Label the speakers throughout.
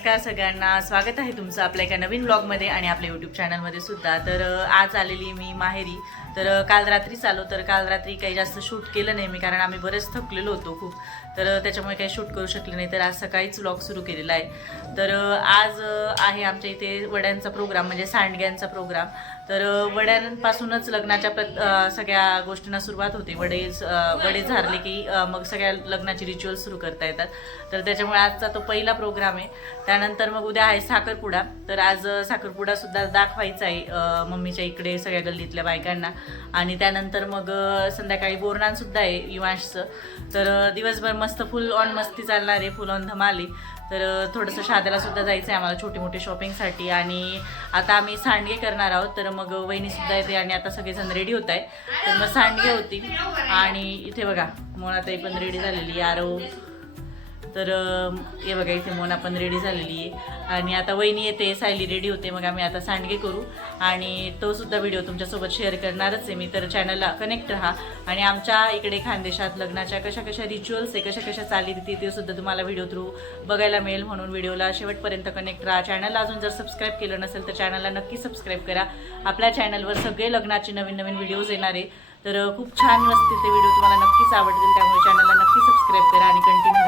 Speaker 1: नमस्कार सगळ्यांना. स्वागत आहे तुमचं आपल्या एका नवीन ब्लॉगमध्ये आणि आपल्या यूट्यूब चॅनलमध्ये सुद्धा. तर आज आलेली मी माहेरी. तर काल रात्रीच आलो तर काल रात्री काही जास्त शूट केलं नाही मी कारण आम्ही बरेच थकलेलो होतो खूप. तर त्याच्यामुळे काही शूट करू शकले नाही. तर आज सकाळीच व्लॉग सुरू केलेला आहे. तर आज आहे आमच्या इथे वड्यांचा प्रोग्राम म्हणजे सांडग्यांचा प्रोग्राम तर वड्यांपासूनच लग्नाच्या प्र सगळ्या गोष्टींना सुरुवात होते. वडे वडे झारले की मग सगळ्या लग्नाची रिच्युअल सुरू करता येतात. तर त्याच्यामुळे आजचा तो पहिला प्रोग्राम आहे. त्यानंतर मग उद्या आहे साखरपुडा. तर आज साखरपुडासुद्धा दाखवायचा आहे मम्मीच्या इकडे सगळ्या गल्लीतल्या बायकांना. आणि त्यानंतर मग संध्याकाळी बोरणांसुद्धा आहे युवांशचं तर दिवसभर मस्त फुल ऑन मस्ती चालणार आहे फुल ऑन धमाली तर थोडंसं शादेला सुद्धा जायचं आहे आम्हाला छोटी मोठी शॉपिंगसाठी आणि आता आम्ही सांडगे करणार आहोत. तर मग वहिनी सुद्धा येते आणि आता सगळेजण रेडी होत आहे तर मग सांडगे होती आणि इथे बघा मोनाताई पण रेडी झालेली आहे. आरव तर हे बघा इथे मोना पण रेडी झालेली आहे. आणि आता वहिनी येते सायली रेडी होते मग आम्ही आता सांडगे करू. आणि तो सुद्धा व्हिडिओ तुमच्यासोबत शेअर करणारच आहे. मी तर चॅनलला कनेक्ट राहा. आणि आमच्या इकडे खानदेशात लग्नाच्या कशा कशा रिच्युअल्स आहे कशा कशा चालीरीती ते सुद्धा तुम्हाला व्हिडिओ थ्रू बघायला मिळेल. म्हणून व्हिडिओला शेवटपर्यंत कनेक्ट राहा. चॅनलला अजून जर सबस्क्राईब केलं नसेल तर चॅनलला नक्की सबस्क्राईब करा. आपल्या चॅनलवर सगळे लग्नाचे नवीन नवीन व्हिडिओज येणार आहे. तर खूप छान असतील ते व्हिडिओ तुम्हाला नक्कीच आवडतील. त्यामुळे चॅनलला नक्की सबस्क्राईब करा आणि कंटिन्यू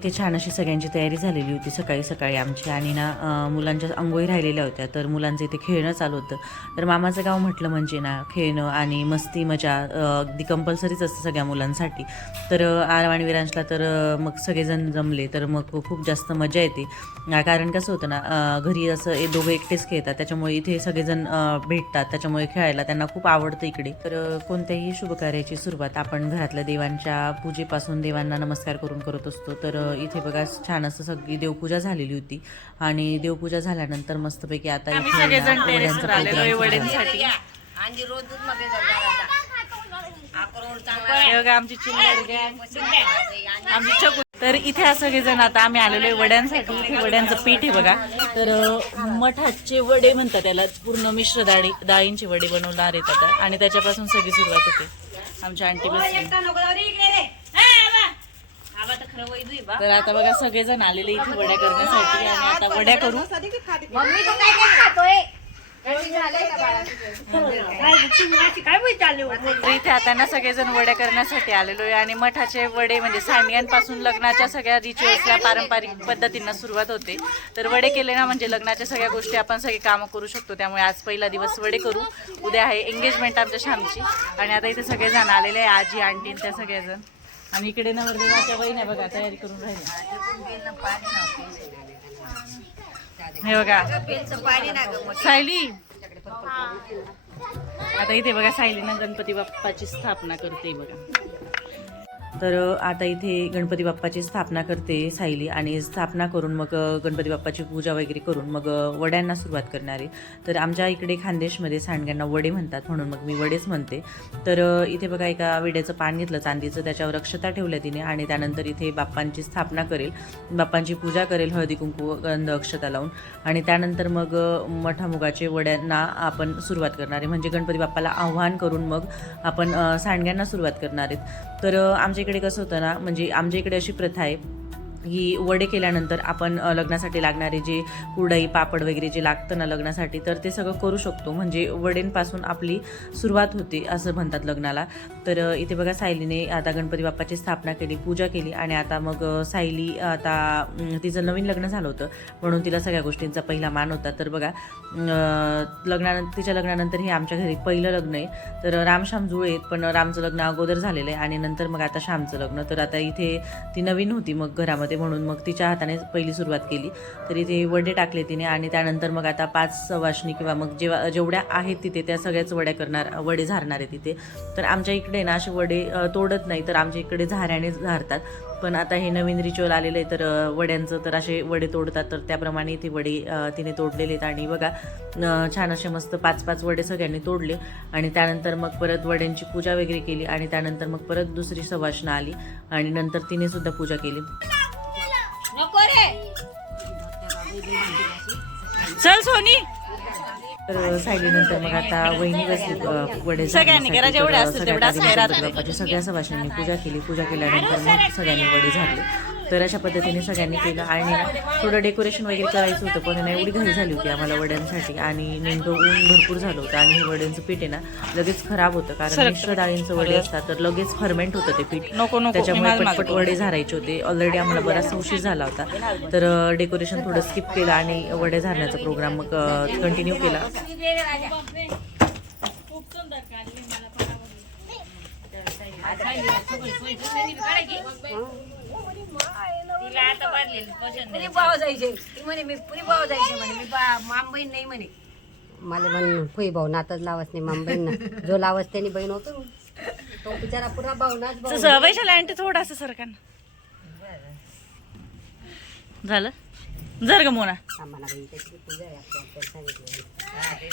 Speaker 1: इथे छान अशी सगळ्यांची तयारी झालेली होती. सकाळी सकाळी आमची आणि ना मुलांच्या अंघोळी राहिलेल्या होत्या. तर मुलांचं इथे खेळणं चालू होतं. तर मामाचं गाव म्हटलं म्हणजे ना खेळणं आणि मस्ती मजा अगदी कंपल्सरीच असतं सगळ्या मुलांसाठी. तर अं, आरव आणि विरांशला तर मग सगळेजण जमले. तर मग खूप जास्त मजा येते. कारण कसं होतं ना घरी असं हे दोघं एकटेच खेळतात. त्याच्यामुळे इथे सगळेजण भेटतात. त्याच्यामुळे खेळायला त्यांना खूप आवडतं इकडे. तर कोणत्याही शुभकार्याची सुरुवात आपण घरातल्या देवांच्या पूजेपासून देवांना नमस्कार करून करत असतो. तर इथे बघा छान असं सगळी देवपूजा झालेली होती. आणि देवपूजा झाल्यानंतर मस्तपैकी आता हे आमची आमची तर इथे असं सगळेजण आता आम्ही आलेलो आहे वड्यांसाठी. इथे वड्यांचं पीठ आहे बघा. तर मठाचे वडे म्हणतात त्याला. पूर्ण मिश्र डाळी डाळींचे वडे बनवणार आहेत आता. आणि त्याच्यापासून सगळी सुरुवात होते. आमच्या आंटी बसली. तर आता बघा सगळेजण आलेले इथे वड्या करण्यासाठी आणि आता वड्या करू
Speaker 2: मम्मी तो काय काय खातोय
Speaker 1: तर इथे आता ना सगळेजण वड्या करण्यासाठी आलेलो आहे आणि मठाचे वडे म्हणजे सांडग्यांपासून लग्नाच्या सगळ्या रिच्युअल्सला पारंपरिक पद्धतींना सुरुवात होते तर वडे केले ना म्हणजे लग्नाच्या सगळ्या गोष्टी आपण सगळे कामं करू शकतो त्यामुळे आज पहिला दिवस वडे करू उद्या आहे एंगेजमेंट आमच्या श्यामची आणि आता इथे सगळेजण आलेले आहे आजी आंटी त्या सगळेजण आणि इकडे ना वर्धेवाच्या नाही बघा तयारी करून राहिली हे बघा. सायली. आता इथे बघा सायलीनं गणपती बाप्पाची स्थापना करते बघा. तर आता इथे गणपती बाप्पाची स्थापना करते सायली आणि स्थापना करून मग गणपती बाप्पाची पूजा वगैरे करून मग वड्यांना सुरुवात करणारे तर आमच्या इकडे खानदेशमध्ये सांडग्यांना वडे म्हणतात म्हणून मग मी वडेच म्हणते. तर इथे बघा एका विड्याचं पान घेतलं चांदीचं त्याच्यावर अक्षता ठेवल्या तिने आणि त्यानंतर इथे बाप्पांची स्थापना करेल. बाप्पांची पूजा करेल हळदी कुंकू गंध अक्षता लावून आणि त्यानंतर मग मठामुगाचे वड्यांना आपण सुरुवात करणार आहे. म्हणजे गणपती बाप्पाला आव्हान करून मग आपण सांडग्यांना सुरुवात करणार आहेत. तर आमच्या इकडे कसं होतं ना म्हणजे आमच्या इकडे अशी प्रथा आहे. ही वडे केल्यानंतर आपण लग्नासाठी लागणारे जे कुडई पापड वगैरे जे लागतं ना लग्नासाठी तर ते सगळं करू शकतो. म्हणजे वडेंपासून आपली सुरुवात होते असं म्हणतात लग्नाला. तर इथे बघा सायलीने आता गणपती बाप्पाची स्थापना केली पूजा केली आणि आता मग सायली आता तिचं नवीन लग्न झालं होतं. म्हणून तिला सगळ्या गोष्टींचा पहिला मान होता. तर बघा लग्नान लग्नानंतर तिच्या लग्नानंतर हे आमच्या घरी पहिलं लग्न आहे. तर रामश्याम जुळे आहेत पण रामचं लग्न अगोदर झालेलं आहे आणि नंतर मग आता श्यामचं लग्न. तर आता इथे ती नवीन होती मग घरामध्ये. म्हणून मग तिच्या हाताने पहिली सुरुवात केली. तरी ते वडे टाकले तिने आणि त्यानंतर मग आता पाच सवाशणी किंवा मग जेव्हा जेवढ्या आहेत तिथे त्या सगळ्याच वड्या करणार वडे झारणार आहे तिथे. तर आमच्या इकडे ना असे वडे तोडत नाही तर आमच्या इकडे झाऱ्याने झारतात. पण आता हे नवीन रिच्युअल आलेलं आहे तर वड्यांचं तर असे वडे तोडतात तर त्याप्रमाणे ती वडे तिने तोडलेले आहेत. आणि बघा छान असे मस्त पाच पाच वडे सगळ्यांनी तोडले. आणि त्यानंतर मग परत वड्यांची पूजा वगैरे केली आणि त्यानंतर मग परत दुसरी सवासना आली. आणि नंतर तिने सुद्धा पूजा केली.
Speaker 2: नको रे
Speaker 1: चल सोनी तर सायलीनंतर मग आता वहिनी बसली वडे
Speaker 3: सगळ्यांनी. करा, जेवढे असतील
Speaker 1: सगळ्या
Speaker 3: तेवढे
Speaker 1: आधी
Speaker 3: असं
Speaker 1: गणपती
Speaker 3: राहते.
Speaker 1: बाप्पाची सगळ्या सभासदांनी पूजा केली पूजा केल्यानंतर मग सगळ्यांनी वडे झाडले तर अशा पद्धतीने सगळ्यांनी केलं आणि ना थोडं डेकोरेशन वगैरे करायचं होतं पण ना एवढी घाई झाली होती आम्हाला वड्यांसाठी आणि नेमकं ऊन भरपूर झालं होतं आणि हे वड्यांचं पीठ आहे ना लगेच खराब होतं कारण मिश्र डाळींचं वडे असतात तर लगेच फर्मेंट होतं ते पीठ.
Speaker 3: नको, नको.
Speaker 1: त्याच्यामुळे पटपट वडे झारायचे होते. ऑलरेडी आम्हाला बराचसा उशीर झाला होता. तर डेकोरेशन थोडं स्किप केलं आणि वडे झारण्याचा प्रोग्राम मग कंटिन्यू केला.
Speaker 2: तिला आता वाढलेली पसंत पुरी भाव जायचे. ती म्हणे मी पुरी जायचे म्हणे. मी बा- नाही म्हणे.
Speaker 4: मला म्हण फुई भाऊ नातच लावस नाही मग बहीण जो लावस त्यांनी बहीण होतो तो बिचारा पुरा भाऊ नाच भाऊ.
Speaker 3: वैशाला आणते थोडासा सरकारनं झालं? जर ग मोना.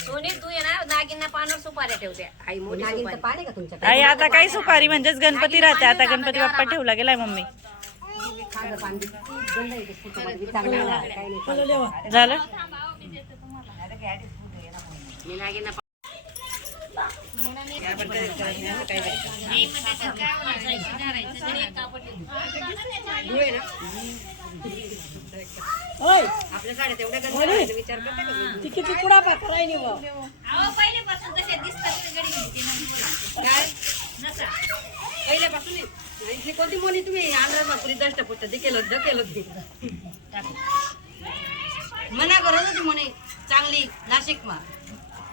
Speaker 2: सोनी तू ये ना नागिना पानावर सुपाऱ्या ठेवत्या आई मोठी सुपारी?
Speaker 4: का
Speaker 3: आई आता काही सुपारी? म्हणजेच गणपती राहते. आता गणपती बाप्पा ठेवला गेलाय मम्मी. झालं?
Speaker 2: मी नागिना
Speaker 4: आपल्या साड्या तेवढ्या करायचा विचार करता का तुम्ही? काय? पहिल्यापासून. इथली कोणती मोनी तुम्ही? आंध्र पुरी दष्ट पुष्ट ते केलं द केलं ते. मना करत होती म्हणे चांगली नाशिक मा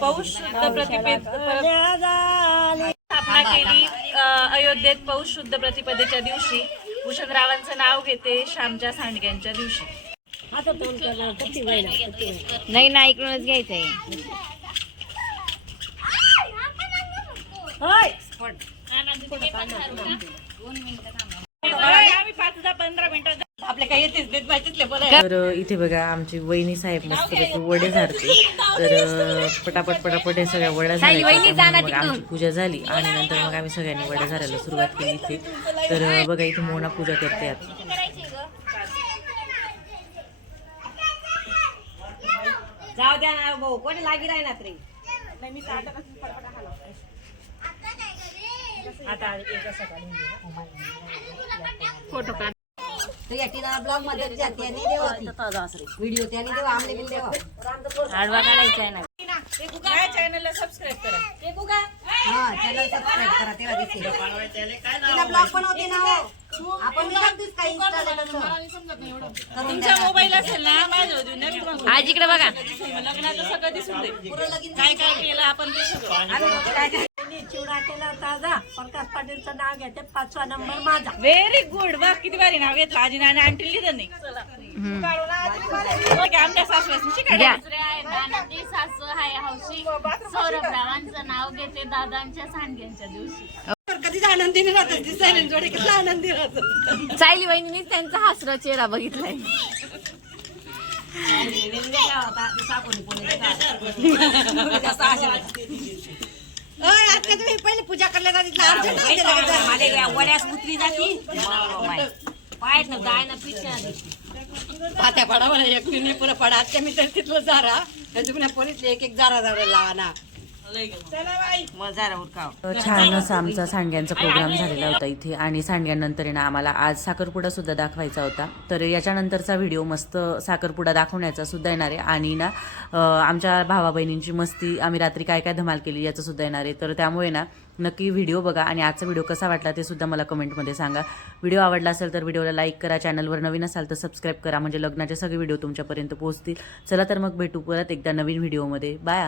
Speaker 3: पौष शुद्ध प्रतिपेद स्थापना केली अयोध्येत पौष शुद्ध प्रतिपदेच्या दिवशी भूषणरावांचं नाव घेते श्यामच्या सांडग्यांच्या दिवशी.
Speaker 2: नाही ना इकडूनच घ्यायचंय.
Speaker 3: आम्ही पाच दहा पंधरा मिनिटं
Speaker 1: तर इथे बघा आमची वहिनी साहेब मस्तपैकी वडे झारते तर पटापट पटापट हे सगळ्या वड्या झाल्या आमची पूजा झाली आणि नंतर मग आम्ही सगळ्यांनी वड्या झारायला सुरुवात केली इथे. तर बघा इथे मोना पूजा करते आता.
Speaker 4: जाऊ द्या ना भाऊ. कोणी लागी राहणार रे? तो या टीना ब्लॉगमध्ये. व्हिडिओ त्याने देवा बिल देवा.
Speaker 2: आडवा काढायचा आहे ना
Speaker 3: या चॅनलला सबस्क्राईब करा?
Speaker 4: हा चॅनल सबस्क्राईब करा तेव्हा दिसेल. तिला ब्लॉग बनवते ना हो. आपण बी टाकतोच काही इंस्टाला तसं. करून
Speaker 3: तुमचा मोबाईल असेल ना माझ्या देऊन द्या, मी तुम्हाला
Speaker 2: आज इकडे बघा
Speaker 3: लग्नाचं सगळं दिसून दे. काय काय केलं आपण ते सगळं.
Speaker 5: चिवडा केला ताजा. प्रकाश पाटीलचं नाव घेते पाचवा नंबर माझा.
Speaker 3: व्हेरी गुड बघ किती भारी नाव घेतलं. आजी आणि आंटी लिहिलं नाही. ओके, आमच्या शिकायला
Speaker 6: दादाची सासू हाय हौशी. सौरभ रावांचं नाव घेते दादांच्या सांडग्यांच्या दिवशी.
Speaker 4: कधीच आनंदीने राहतात दिसायला जोडे किती आनंदी राहतात
Speaker 2: सायली वहिनीनेच त्यांचा हसरा चेहरा बघितलाय.
Speaker 4: काय तुम्ही पहिले पूजा करल्या जाते इथलं अर्जंट आहे त्याला.
Speaker 2: वड्यास जाती. पाय ना गाय ना पीठ
Speaker 4: पात्या पडा मला एकटीने पुरं पडा. आजच्या मी तर तिथलं जारा तुम्ही पोलीसले एक एक जारा जारा लावा ना.
Speaker 1: छान असा आमचा सांडग्यांचा प्रोग्राम झालेला होता इथे. आणि सांडग्यानंतर आहे ना आम्हाला आज साखरपुडा सुद्धा दाखवायचा होता. तर याच्यानंतरचा व्हिडिओ मस्त साखरपुडा दाखवण्याचा सुद्धा येणार आहे. आणि ना आमच्या भावा बहिणींची मस्ती आम्ही रात्री काय काय धमाल केली याचं सुद्धा येणार आहे. तर त्यामुळे ना नक्की व्हिडिओ बघा आणि आजचा व्हिडिओ कसा वाटला ते सुद्धा मला कमेंटमध्ये सांगा. व्हिडिओ आवडला असेल तर व्हिडिओला लाईक करा. चॅनलवर नवीन असाल तर सबस्क्राईब करा. म्हणजे लग्नाचे सगळे व्हिडिओ तुमच्यापर्यंत पोहोचतील. चला तर मग भेटू परत एकदा नवीन व्हिडिओमध्ये बाय